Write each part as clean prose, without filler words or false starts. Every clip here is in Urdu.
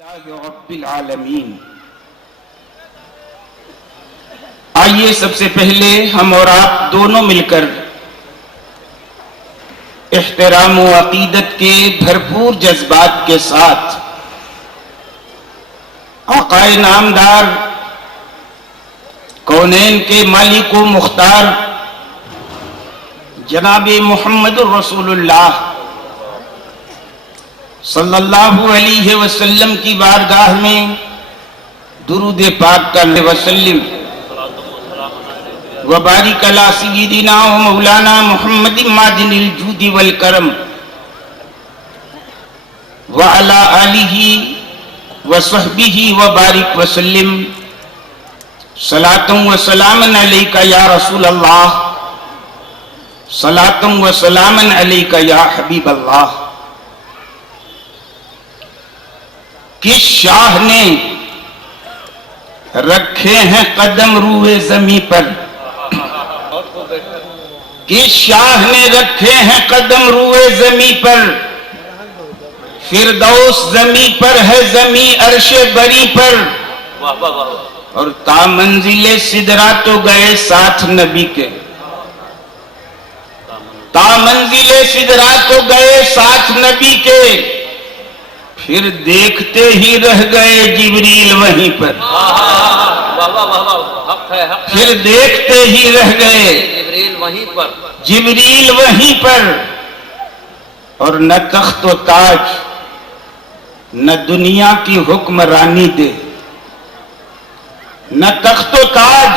اللہ رب العالمین۔ آئیے سب سے پہلے ہم اور آپ دونوں مل کر احترام و عقیدت کے بھرپور جذبات کے ساتھ آقا نامدار کونین کے مالک و مختار جناب محمد الرسول اللہ صلی اللہ علیہ وسلم کی بارگاہ میں درود پاک کرنے وسلم وبارک علی سیدنا و مولانا محمد معدن الجود والکرم وعلی آلہ وصحبہ وبارک وسلم صلاۃ و سلام علیک یا رسول اللہ صلاۃ و سلام علیک یا حبیب اللہ۔ کس شاہ نے رکھے ہیں قدم روئے زمیں پر، کس شاہ نے رکھے ہیں قدم روئے زمیں پر، فردوس زمیں پر ہے زمیں عرش بری پر، اور تا منزل سدرا تو گئے ساتھ نبی کے، تا منزل سدرا تو گئے ساتھ نبی کے، پھر دیکھتے ہی رہ گئے جبریل وہیں پر، پھر دیکھتے ہی رہ گئے جبریل وہیں پر، اور نہ تخت و تاج نہ دنیا کی حکمرانی دے، نہ تخت و تاج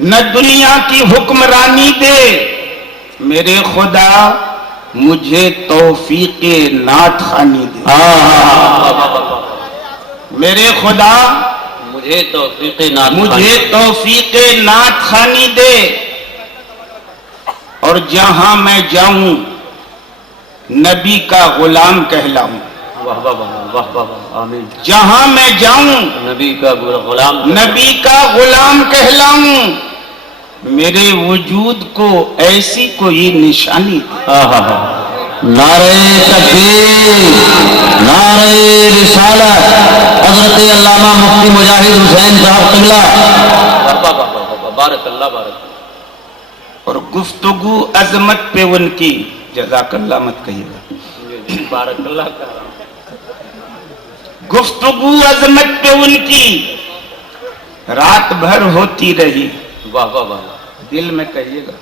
نہ دنیا کی حکمرانی دے، میرے خدا مجھے توفیق نعت خوانی دے، میرے خدا مجھے توفیق نعت خوانی دے، اور جہاں میں جاؤں نبی کا غلام کہلاؤں، آمین، جہاں میں جاؤں نبی کا غلام کہلاؤں، میرے وجود کو ایسی کوئی نشانی دے۔ نعرہ تکبیر، نعرہ رسالت، حضرت علامہ مفتی مجاہد حسین صاحب قبلہ، بارک اللہ بارک۔ اور گفتگو عظمت پہ ان کی، جزاک اللہ مت کہیے گا، بارک اللہ کہہ رہا ہوں۔ گفتگو عظمت پہ ان کی رات بھر ہوتی رہی، واہ واہ واہ، دل میں کہیے گا،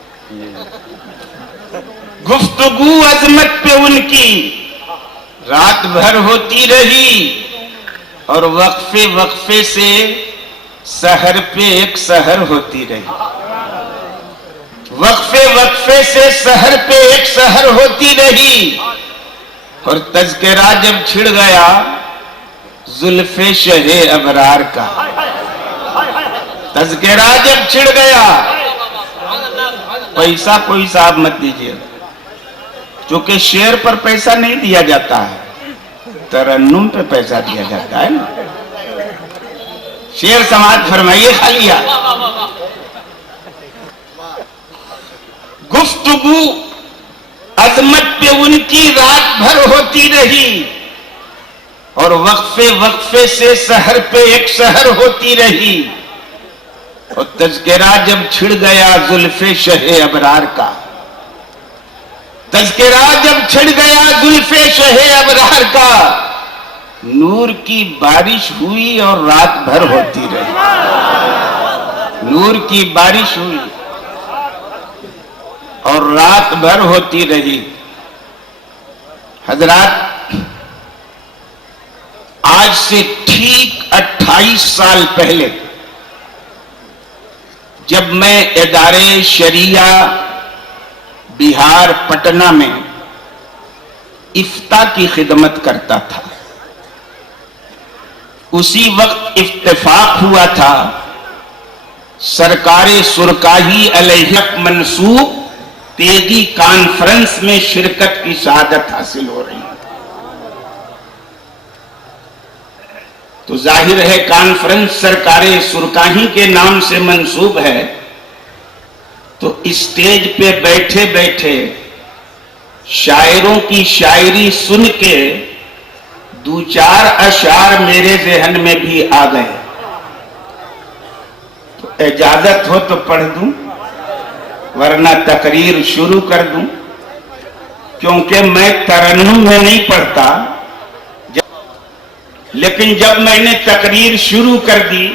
گفتگو عظمت پہ ان کی رات بھر ہوتی رہی، اور وقفے وقفے سے سحر پہ ایک سحر ہوتی رہی، وقفے وقفے سے سحر پہ ایک سحر ہوتی رہی، اور تذکرہ جب چھڑ گیا زلف شہ ابرار کا، تذکرہ جب چھڑ گیا، پیسہ کوئی صاحب مت دیجیے، چونکہ شعر پر پیسہ نہیں دیا جاتا ہے، ترنم پہ پیسہ دیا جاتا ہے نا، شعر سماعت فرمائیے خالیہ۔ گفتگو عظمت پہ ان کی رات بھر ہوتی رہی، اور وقفے وقفے سے سحر پہ ایک سحر ہوتی رہی، اور تذکرہ جب چھڑ گیا زلف شہ ابرار کا، تذکرہ جب چھڑ گیا زلف شہ ابرار کا، نور کی بارش ہوئی اور رات بھر ہوتی رہی، نور کی بارش ہوئی اور رات بھر ہوتی رہی۔ حضرات، آج سے ٹھیک 28 سال پہلے جب میں ادارے شریعہ بہار پٹنہ میں افتاء کی خدمت کرتا تھا، اسی وقت اتفاق ہوا تھا سرکار سرکاہی علیہ منسوب تیگی کانفرنس میں شرکت کی سعادت حاصل ہو رہی، تو ظاہر ہے کانفرنس سرکار سرکاہی کے نام سے منسوب ہے، تو اسٹیج پہ بیٹھے بیٹھے شاعروں کی شاعری سن کے دو چار اشعار میرے ذہن میں بھی آ گئے، تو اجازت ہو تو پڑھ دوں ورنہ تقریر شروع کر دوں، کیونکہ میں ترنم میں نہیں پڑھتا، لیکن جب میں نے تقریر شروع کر دی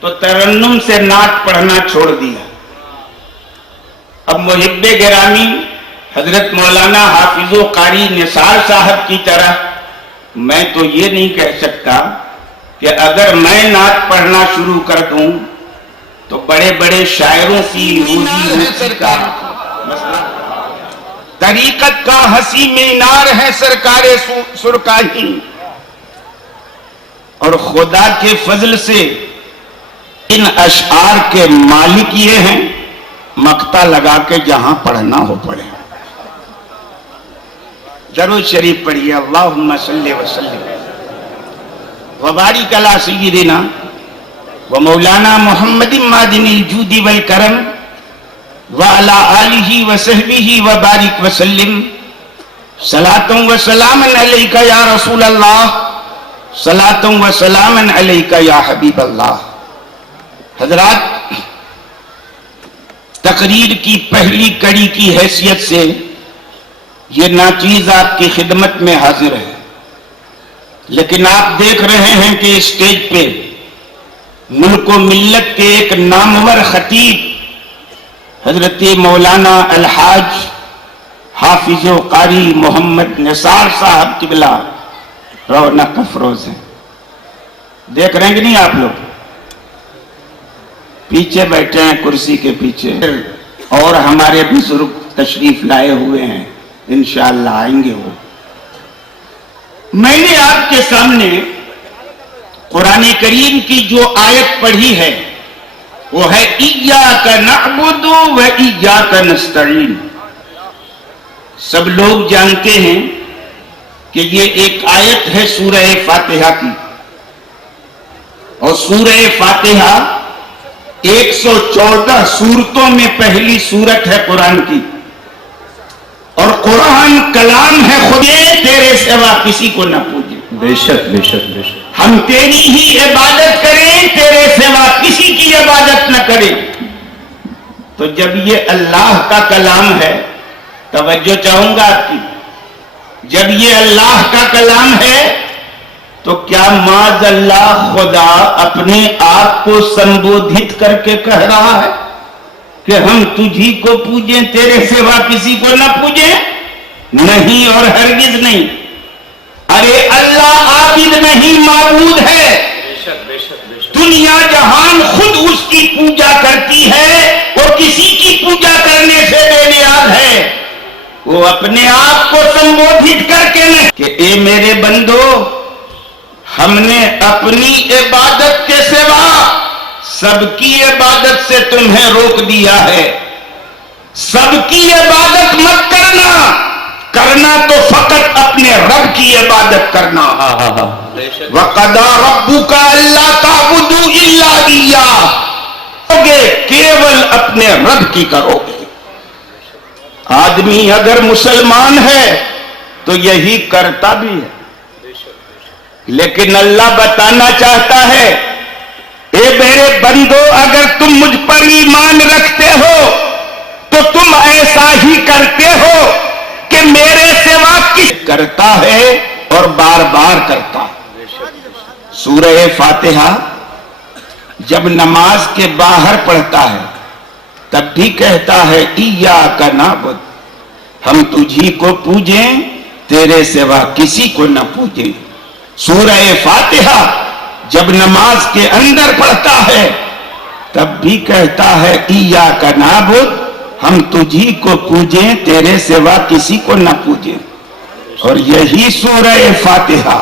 تو ترنم سے نعت پڑھنا چھوڑ دیا۔ اب محب گرامی حضرت مولانا حافظ و قاری نثار صاحب کی طرح میں تو یہ نہیں کہہ سکتا کہ اگر میں نعت پڑھنا شروع کر دوں تو بڑے بڑے شاعروں کی روزی کا مسئلہ، طریقت کا ہنسی مینار ہے سرکار سرکاہی، اور خدا کے فضل سے ان اشعار کے مالک یہ ہیں، مقطع لگا کے جہاں پڑھنا ہو پڑھے۔ درود شریف پڑھیے، اللہم صلی وسلم وبارک علی سیدنا و مولانا محمد معدن الجود والکرم وعلی آلہ وصحبہ وبارک وسلم، صلاۃ و سلام علیک یا رسول اللہ، صلاۃ و سلام علیک یا حبیب اللہ۔ حضرات، تقریر کی پہلی کڑی کی حیثیت سے یہ ناچیز آپ کی خدمت میں حاضر ہے، لیکن آپ دیکھ رہے ہیں کہ اسٹیج پہ ملک و ملت کے ایک نامور خطیب حضرت مولانا الحاج حافظ و قاری محمد نثار صاحب قبلہ رونق افروز ہیں۔ دیکھ رہے ہیں کہ نہیں آپ لوگ؟ پیچھے بیٹھے ہیں کرسی کے پیچھے، اور ہمارے بزرگ تشریف لائے ہوئے ہیں، انشاءاللہ آئیں گے وہ۔ میں نے آپ کے سامنے قرآن کریم کی جو آیت پڑھی ہے وہ ہے ایاک نعبد و ایاک نستعین۔ سب لوگ جانتے ہیں کہ یہ ایک آیت ہے سورہ فاتحہ کی، اور سورہ فاتحہ 114 سورتوں میں پہلی سورت ہے قرآن کی، اور قرآن کلام ہے، خدا تیرے سوا کسی کو نہ پوجے۔ بے شک بے شک بے شک۔ ہم تیری ہی عبادت کریں، تیرے سوا کسی کی عبادت نہ کریں۔ تو جب یہ اللہ کا کلام ہے، توجہ چاہوں گا آپ کی، جب یہ اللہ کا کلام ہے تو کیا معاذ اللہ خدا اپنے آپ کو سمبودھت کر کے کہہ رہا ہے کہ ہم تجھی کو پوجیں، تیرے سوا کسی کو نہ پوجیں؟ نہیں اور ہرگز نہیں۔ ارے اللہ عابد نہیں، معبود ہے۔ دنیا جہان خود اس کی پوجا کرتی ہے اور کسی کی پوجا کرنے سے بے نیاز ہے۔ وہ اپنے آپ کو سمبودھت کر کے نہیں کہ اے میرے بندو، ہم نے اپنی عبادت کے سوا سب کی عبادت سے تمہیں روک دیا ہے۔ سب کی عبادت مت کرنا، کرنا تو فقط اپنے رب کی عبادت کرنا۔ وَقَضَىٰ رَبُّكَ أَلَّا تَعْبُدُوا إِلَّا إِيَّاهُ، کیول اپنے رب کی کرو گے۔ آدمی اگر مسلمان ہے تو یہی کرتا بھی ہے، لیکن اللہ بتانا چاہتا ہے اے میرے بندو، اگر تم مجھ پر ایمان رکھتے ہو تو تم ایسا ہی کرتے ہو کہ میرے سوا کس کرتا ہے اور بار بار کرتا ہے۔ سورہ فاتحہ جب نماز کے باہر پڑھتا ہے تب بھی کہتا ہے ایاک نعبد، ہم تجھی کو پوجیں، تیرے سوا کسی کو نہ پوجیں۔ سورہ فاتحہ جب نماز کے اندر پڑھتا ہے تب بھی کہتا ہے ایاک نعبد، ہم تجھی کو پوجیں، تیرے سوا کسی کو نہ پوجیں۔ اور یہی سورہ فاتحہ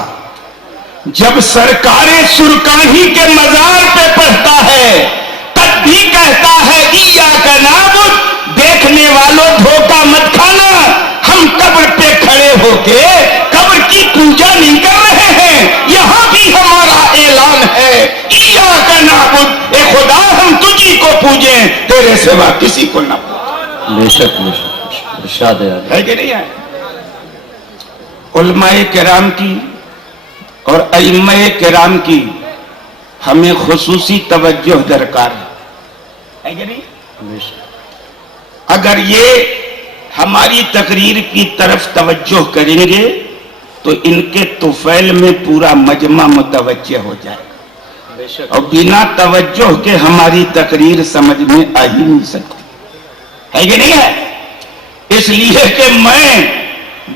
جب سرکار سرکاہی کے مزار پہ پڑھتا ہے تب بھی کہتا ہے ایاک نعبد، دیکھنے والوں دھوکہ مت کھانا، ہم قبر پہ کھڑے ہو کے قبر کی پوجا نہیں کر رہے ہیں، یہاں بھی ہمارا اعلان ہے ایاک نعبد، اے خدا ہم تجھی کو پوجیں، تیرے سوا کسی کو نہ پوجیں۔ بے شک بے شک، ارشاد ہے کہ نہیں ہے؟ علماء کرام کی اور ائمہ کرام کی ہمیں خصوصی توجہ درکار ہے کہ نہیں؟ بے شک اگر یہ ہماری تقریر کی طرف توجہ کریں گے تو ان کے طفیل میں پورا مجمع متوجہ ہو جائے گا، بے شک اور بنا توجہ کے ہماری تقریر سمجھ میں آ ہی نہیں سکتی ہے کہ نہیں ہے؟ اس لیے کہ میں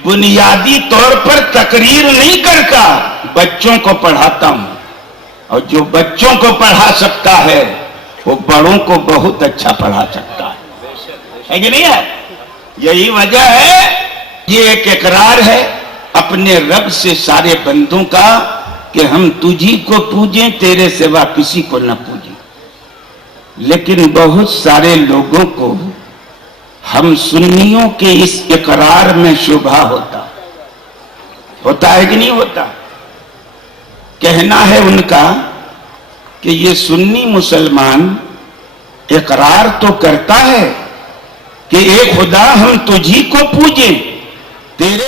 بنیادی طور پر تقریر نہیں کرتا، بچوں کو پڑھاتا ہوں، اور جو بچوں کو پڑھا سکتا ہے وہ بڑوں کو بہت اچھا پڑھا سکتا ہے کہ نہیں ہے؟ یہی وجہ ہے، یہ ایک اقرار ہے اپنے رب سے سارے بندوں کا کہ ہم تجھی کو پوجیں، تیرے سوا کسی کو نہ پوجیں۔ لیکن بہت سارے لوگوں کو ہم سنیوں کے اس اقرار میں شبہ ہوتا ہے کہ نہیں ہوتا؟ کہنا ہے ان کا کہ یہ سنی مسلمان اقرار تو کرتا ہے کہ اے خدا ہم تجھی کو پوجیں، تیرے